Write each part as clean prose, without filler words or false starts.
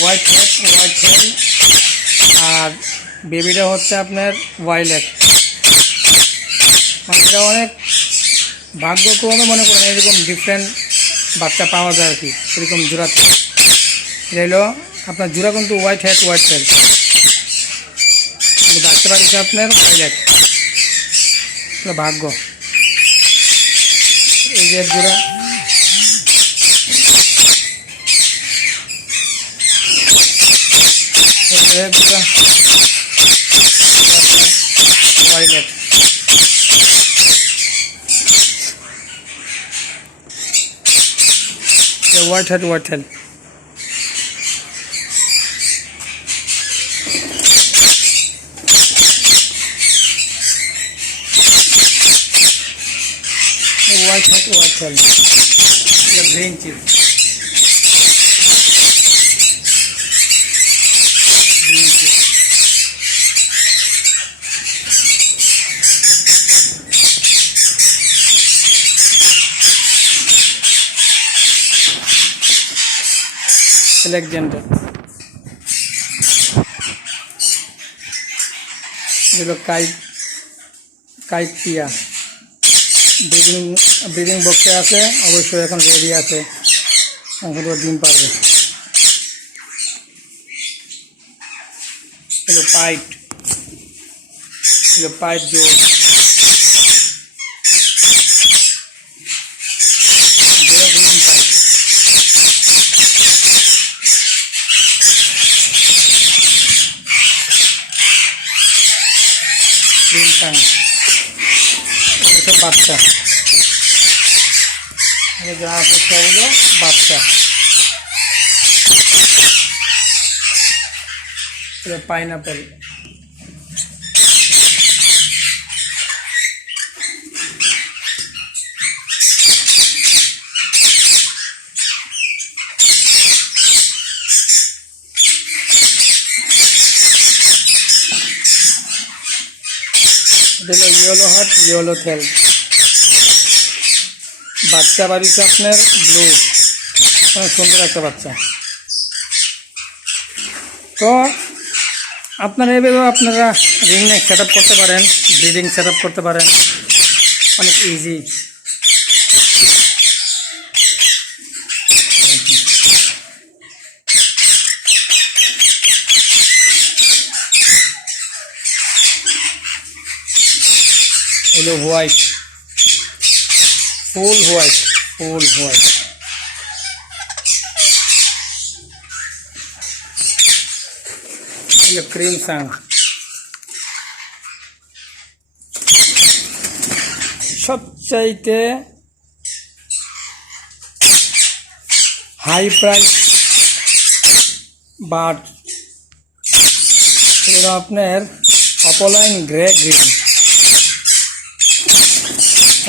White head white হেল, আর বেবিটা হচ্ছে আপনার ওয়াইলেট। মানে এটা অনেক ভাগ্যক্রমে মনে করেন এরকম ডিফারেন্ট বাচ্চা পাওয়া যায় আর কি, এরকম জোড়াতে। এটা হলো আপনার জোড়া কিন্তু হোয়াইট হেড হোয়াইট হেল, কিন্তু বাচ্চা বাড়িতে আপনার ওয়াইলেট। ভাগ্য। এই যে জোড়া, জোড়া ওয়াইলেট। হোয়াইট হেড হোয়াইট হেল। হোয়াইট হেড হোয়াইট হেল, green cheek. Green cheek. Alexander. এগুলো কাইটিয়া। ব্রিডিং বক্সে আছে, অবশ্যই এখন রেডি আছে, এখন ডিম পারবে। এগুলো পাইট জোর। সব বাচ্চা, যা আছে সবগুলো বাচ্চা। Pineapple. Yellow heart yellow tell. বাচ্চা বাড়িতে আপনার ব্লু, অনেক সুন্দর একটা বাচ্চা। তো আপনারা এভাবে আপনারা রিং নেক সেট আপ করতে পারেন, ব্রিডিং সেট আপ করতে পারেন, অনেক ইজি। এলো হোয়াইট, ফুল হোয়াইট। এলো ক্রিম সাং। সবচাইতে হাই প্রাইস বার্ড এগুলো আপনার অপলাইন গ্রে গ্রিন।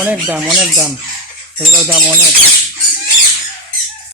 অনেক দাম, এগুলোর দাম অনেক।